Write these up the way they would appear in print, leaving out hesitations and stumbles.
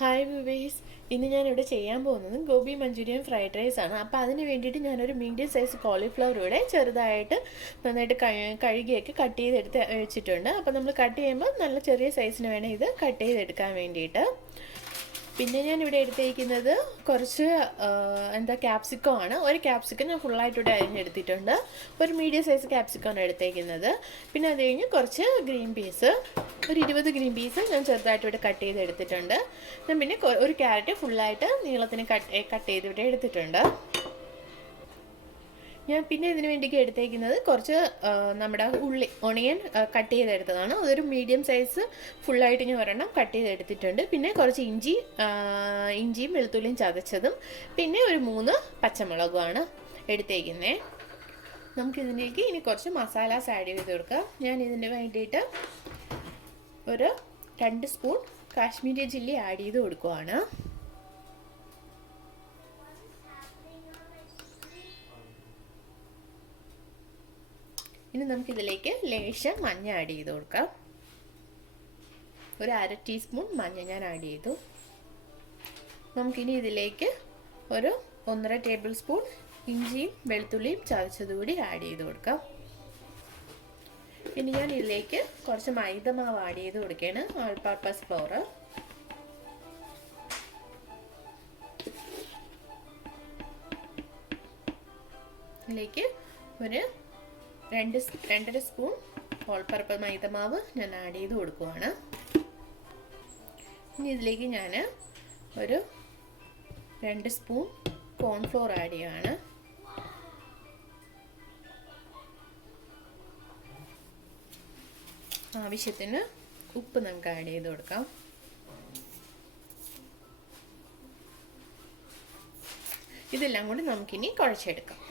Hi വിവേസ്, ഇന്ന് ഞാനിവിടെ ചെയ്യാൻ പോകുന്നത് ഗോബി മഞ്ചൂരിയൻ ഫ്രൈഡ് റൈസ് ആണ്. അപ്പോൾ അതിന് വേണ്ടിയിട്ട് ഞാനൊരു മീഡിയം സൈസ് കോളിഫ്ലവർ ഇവിടെ ചെറുതായിട്ട് നന്നായിട്ട് കഴുകിയൊക്കെ കട്ട് ചെയ്തെടുത്ത് വെച്ചിട്ടുണ്ട്. അപ്പോൾ നമ്മൾ കട്ട് ചെയ്യുമ്പോൾ നല്ല ചെറിയ സൈസിന് വേണം ഇത് കട്ട് ചെയ്തെടുക്കാൻ വേണ്ടിയിട്ട്. പിന്നെ ഞാൻ ഇവിടെ എടുത്തേക്കുന്നത് കുറച്ച് ക്യാപ്സിക്കം ആണ്. ഒരു ക്യാപ്സിക്കം ഞാൻ ഫുള്ളായിട്ട് ഇവിടെ അരിഞ്ഞെടുത്തിട്ടുണ്ട്. ഒരു മീഡിയം സൈസ് ക്യാപ്സിക്കമാണ് എടുത്തേക്കുന്നത്. പിന്നെ അത് കഴിഞ്ഞ് കുറച്ച് ഗ്രീൻ പീസ്, ഒരു 20 ഗ്രീൻ പീസ് ഞാൻ ചെറുതായിട്ട് ഇവിടെ കട്ട് ചെയ്തെടുത്തിട്ടുണ്ട്. ഞാൻ പിന്നെ ഒരു ക്യാരറ്റ് ഫുള്ളായിട്ട് നീളത്തിന് കട്ട് ചെയ്ത് ഇവിടെ എടുത്തിട്ടുണ്ട്. ഞാൻ പിന്നെ ഇതിന് വേണ്ടിയിട്ട് എടുത്തേക്കുന്നത് കുറച്ച് നമ്മുടെ ഒണിയൻ കട്ട് ചെയ്തെടുത്തതാണ്. അതൊരു മീഡിയം സൈസ് ഫുള്ളായിട്ട് ഞാൻ ഒരെണ്ണം കട്ട് ചെയ്തെടുത്തിട്ടുണ്ട്. പിന്നെ കുറച്ച് ഇഞ്ചിയും വെളുത്തുള്ളിയും ചതച്ചതും, പിന്നെ ഒരു 3 പച്ചമുളകുമാണ് എടുത്തേക്കുന്നത്. നമുക്കിതിലേക്ക് ഇനി കുറച്ച് മസാലാസ് ആഡ് ചെയ്ത് കൊടുക്കാം. ഞാൻ ഇതിന് വേണ്ടിയിട്ട് ഒരു 2 സ്പൂൺ കാശ്മീരി ചില്ലി ആഡ് ചെയ്ത് കൊടുക്കുവാണ്. ഇനി നമുക്കിതിലേക്ക് ലേശം മഞ്ഞ ആഡ് ചെയ്ത് കൊടുക്കാം. ഒരു 1/2 ടീസ്പൂൺ മഞ്ഞ ഞാൻ ആഡ് ചെയ്തു. നമുക്കിനി ഇതിലേക്ക് ഒരു 1.5 ടേബിൾ സ്പൂൺ ഇഞ്ചിയും വെളുത്തുള്ളിയും ചതച്ചതുകൂടി ആഡ് ചെയ്ത് കൊടുക്കാം. ഇനി ഞാൻ ഇതിലേക്ക് കുറച്ച് മൈദ മാവ് ആഡ് ചെയ്ത് കൊടുക്കുകയാണ്, ഓൾ പർപ്പസ് ഫ്ലോർ. ഇതിലേക്ക് ഒരു 2.5 സ്പൂൺ ഓൾ പർപ്പസ് മൈദ മാവ് ഞാൻ ആഡ് ചെയ്ത് കൊടുക്കുവാണ്. ഇനി ഇതിലേക്ക് ഞാൻ ഒരു 2 സ്പൂൺ കോൺഫ്ലോർ ആഡ് ചെയ്യുകയാണ്. ആവശ്യത്തിന് ഉപ്പ് നമുക്ക് ആഡ് ചെയ്ത് കൊടുക്കാം. ഇതെല്ലാം കൂടി നമുക്കിനി കുഴച്ചെടുക്കാം.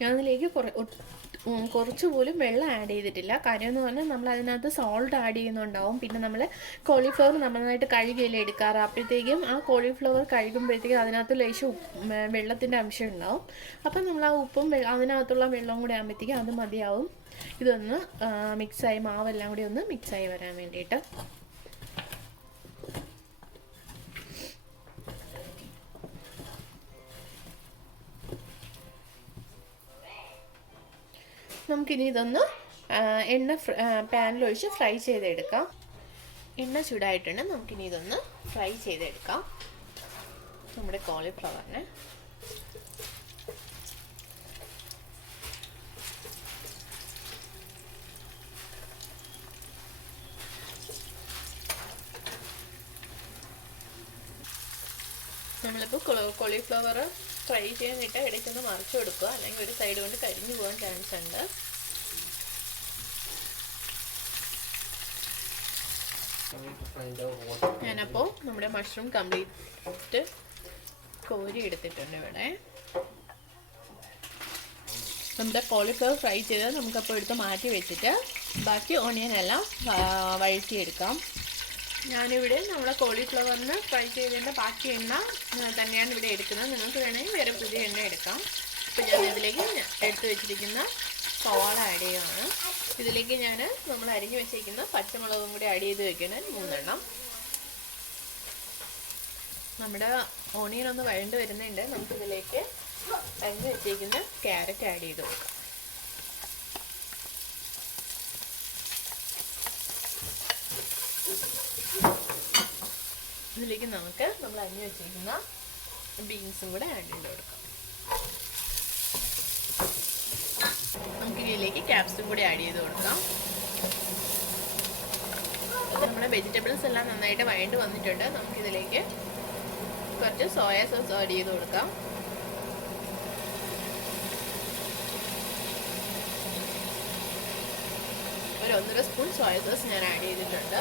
ഞാൻ അതിലേക്ക് കുറച്ച് പോലും വെള്ളം ആഡ് ചെയ്തിട്ടില്ല. കാര്യം എന്ന് പറഞ്ഞാൽ നമ്മൾ അതിനകത്ത് സോൾട്ട് ആഡ് ചെയ്യുന്നുണ്ടാവും. പിന്നെ നമ്മൾ കോളിഫ്ലവർ നന്നായിട്ട് കഴുകിയല്ലേ എടുക്കാറ്. അപ്പോഴത്തേക്കും ആ കോളിഫ്ലവർ കഴുകുമ്പോഴത്തേക്കും അതിനകത്ത് ലേശം വെള്ളത്തിൻ്റെ അംശം ഉണ്ടാവും. അപ്പം നമ്മൾ ആ ഉപ്പും അതിനകത്തുള്ള വെള്ളവും കൂടി ആകുമ്പോഴത്തേക്കും അത് മതിയാവും. ഇതൊന്ന് മിക്സായി, മാവെല്ലാം കൂടി ഒന്ന് മിക്സായി വരാൻ വേണ്ടിയിട്ട്. നമുക്കിനി ഇതൊന്ന് എണ്ണ പാനിലൊഴിച്ച് ഫ്രൈ ചെയ്തെടുക്കാം. എണ്ണ ചൂടായിട്ടുണ്ട്. നമുക്കിനി ഇതൊന്ന് ഫ്രൈ ചെയ്തെടുക്കാം. നമ്മുടെ കോളിഫ്ലവറിനെ നമ്മളിപ്പോൾ കോളിഫ്ലവർ ഫ്രൈ ചെയ്യാനിട്ട് ഇടയ്ക്കൊന്ന് മറിച്ച് കൊടുക്കുക, അല്ലെങ്കിൽ ഒരു സൈഡ് കൊണ്ട് കരിഞ്ഞു പോകാൻ ചാൻസ് ഉണ്ട്. ഞാനപ്പോൾ നമ്മുടെ മഷ്റൂം കംപ്ലീറ്റ് കോരി എടുത്തിട്ടുണ്ട്. ഇവിടെ നമ്മുടെ കോളിഫ്ലവർ ഫ്രൈ ചെയ്ത് നമുക്കപ്പോൾ എടുത്ത് മാറ്റി വെച്ചിട്ട് ബാക്കി ഓണിയനെല്ലാം വഴറ്റിയെടുക്കാം. ഞാനിവിടെ നമ്മുടെ കോളിഫ്ലവറിന് ഫ്രൈ ചെയ്തതിൻ്റെ ബാക്കി എണ്ണ തന്നെയാണ് ഇവിടെ എടുക്കുന്നത്. നിങ്ങൾക്ക് വേണമെങ്കിൽ വേറെ പുതിയ എണ്ണ എടുക്കാം. അപ്പോൾ ഞാൻ ഇതിലേക്ക് എടുത്ത് വെച്ചിരിക്കുന്ന സവാള ആഡ് ചെയ്യുകയാണ്. ഇതിലേക്ക് ഞാൻ നമ്മൾ അരിഞ്ഞു വെച്ചിരിക്കുന്ന പച്ചമുളകും കൂടി ആഡ് ചെയ്ത് വെക്കണം, 3 എണ്ണം. നമ്മുടെ ഓണിയൻ ഒന്ന് വഴണ്ട് വരുന്നുണ്ട്. നമുക്കിതിലേക്ക് അരിഞ്ഞു വെച്ചിരിക്കുന്ന ക്യാരറ്റ് ആഡ് ചെയ്ത് കൊടുക്കാം. ഇതിലേക്ക് നമുക്ക് നമ്മൾ അരിഞ്ഞു വെച്ചിരിക്കുന്ന ബീൻസും കൂടെ ആഡ് ചെയ്ത് കൊടുക്കാം. നമുക്ക് ഇതിലേക്ക് ക്യാപ്സും കൂടി ആഡ് ചെയ്ത് കൊടുക്കാം. നമ്മുടെ വെജിറ്റബിൾസ് എല്ലാം നന്നായിട്ട് വഴണ്ട് വന്നിട്ടുണ്ട്. നമുക്കിതിലേക്ക് കുറച്ച് സോയ സോസ് ആഡ് ചെയ്ത് കൊടുക്കാം. ഒരു 1.5 സ്പൂൺ സോയ സോസ് ഞാൻ ആഡ് ചെയ്തിട്ടുണ്ട്.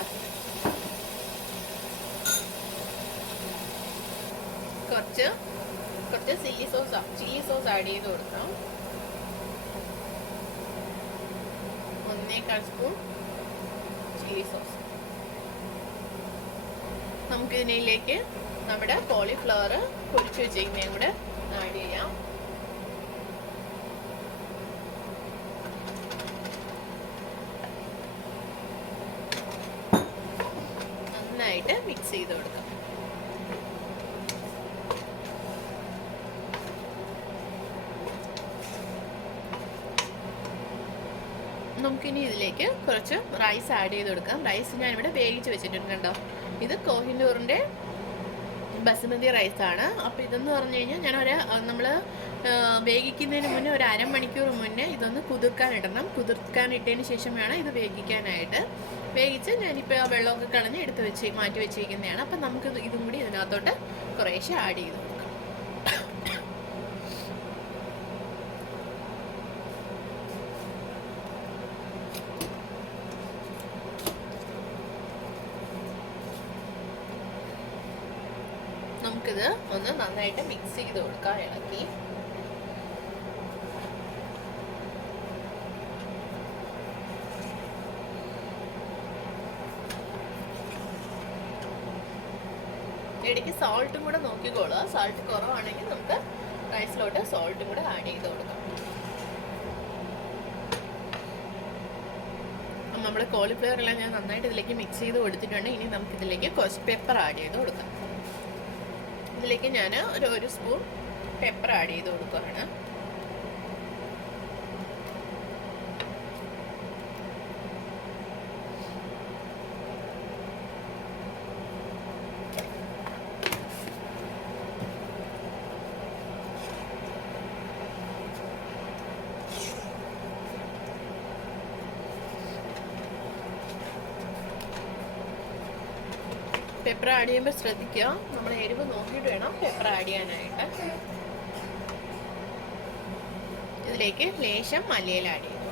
കുറച്ച് ചില്ലി സോസ് ആഡ് ചെയ്ത് കൊടുക്കണം. 1.25 സ്പൂൺ ചില്ലി സോസ്. നമുക്കിതിലേക്ക് നമ്മുടെ കോളിഫ്ലവർ പൊരിച്ച് വെച്ചിരിക്കുന്നതും കൂടെ ആഡ് ചെയ്യാം. നന്നായിട്ട് മിക്സ് ചെയ്ത് കൊടുക്കാം. നമുക്കിനി ഇതിലേക്ക് കുറച്ച് റൈസ് ആഡ് ചെയ്ത് കൊടുക്കാം. റൈസ് ഞാനിവിടെ വേവിച്ച് വെച്ചിട്ടുണ്ട് കണ്ടോ. ഇത് കോഹിനൂറിൻ്റെ ബസുമതി റൈസാണ്. അപ്പോൾ ഇതെന്ന് പറഞ്ഞു കഴിഞ്ഞാൽ നമ്മൾ വേവിക്കുന്നതിന് മുന്നേ ഒരു അരമണിക്കൂർ മുന്നേ ഇതൊന്ന് കുതിർക്കാനിടണം. കുതിർക്കാനിട്ടതിന് ശേഷം വേണം ഇത് വേവിക്കാനായിട്ട്. വേവിച്ച് ഞാനിപ്പോൾ ആ വെള്ളമൊക്കെ കളഞ്ഞ് മാറ്റി വെച്ചിരിക്കുന്നതാണ്. അപ്പം നമുക്ക് ഇതും കൂടി ഇതിനകത്തോട്ട് കുറേശ്ശെ ആഡ് ചെയ്ത് കൊടുക്കാം. നമുക്കിത് ഒന്ന് നന്നായിട്ട് മിക്സ് ചെയ്ത് കൊടുക്കാം, ഇളക്കി. ഇടയ്ക്ക് സോൾട്ടും കൂടെ നോക്കിക്കോളുക. സോൾട്ട് കുറവാണെങ്കിൽ നമുക്ക് റൈസിലോട്ട് സോൾട്ടും കൂടെ ആഡ് ചെയ്ത് കൊടുക്കാം. നമ്മുടെ കോളിഫ്ലവർ എല്ലാം ഞാൻ നന്നായിട്ട് ഇതിലേക്ക് മിക്സ് ചെയ്ത് കൊടുത്തിട്ടുണ്ട്. ഇനി നമുക്കിതിലേക്ക് കുറച്ച് പെപ്പർ ആഡ് ചെയ്ത് കൊടുക്കാം. ഇതിലേക്ക് ഞാൻ ഒരു സ്പൂൺ പെപ്പർ ആഡ് ചെയ്ത് കൊടുക്കുകയാണ്. പെപ്പർ ആഡ് ചെയ്യുമ്പോൾ ശ്രദ്ധിക്കുക, നമ്മൾ എരിവ് നോക്കിയിട്ട് വേണം പെപ്പർ ആഡ് ചെയ്യാനായിട്ട്. ഇതിലേക്ക് ലേശം മല്ലിയില ആഡ് ചെയ്യും.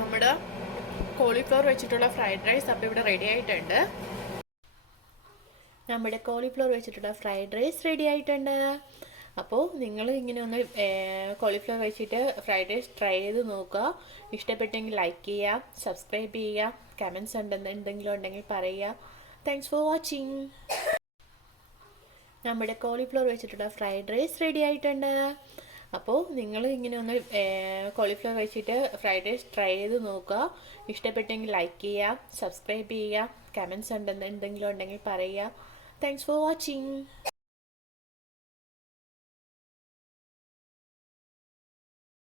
നമ്മുടെ കോളിഫ്ലവർ വെച്ചിട്ടുള്ള ഫ്രൈഡ് റൈസ് അപ്പോൾ ഇവിടെ റെഡി ആയിട്ടുണ്ട്. നമ്മുടെ കോളിഫ്ലവർ വെച്ചിട്ടുള്ള ഫ്രൈഡ് റൈസ് റെഡി ആയിട്ടുണ്ട്. അപ്പോൾ നിങ്ങൾ ഇങ്ങനെ ഒന്ന് കോളിഫ്ലവർ വെച്ചിട്ട് ഫ്രൈഡ് റൈസ് ട്രൈ ചെയ്ത് നോക്കുക. ഇഷ്ടപ്പെട്ടെങ്കിൽ ലൈക്ക് ചെയ്യുക, സബ്സ്ക്രൈബ് ചെയ്യുക, കമൻറ്റ്സ് എന്തെങ്കിലും ഉണ്ടെങ്കിൽ പറയുക. Thanks for watching. നമ്മുടെ കോളിഫ്ലവർ വെച്ചിട്ടുള്ള ഫ്രൈഡ് റൈസ് റെഡി ആയിട്ടുണ്ട്. അപ്പോൾ നിങ്ങൾ ഇങ്ങനെ ഒന്ന് കോളിഫ്ലവർ വെച്ചിട്ട് ഫ്രൈഡ് റൈസ് ട്രൈ ചെയ്ത് നോക്കുക. ഇഷ്ടപ്പെട്ടെങ്കിൽ ലൈക്ക് ചെയ്യുക, സബ്സ്ക്രൈബ് ചെയ്യുക, കമൻറ്റ്സ് എന്തെങ്കിലും ഉണ്ടെങ്കിൽ പറയുക. Thanks for watching.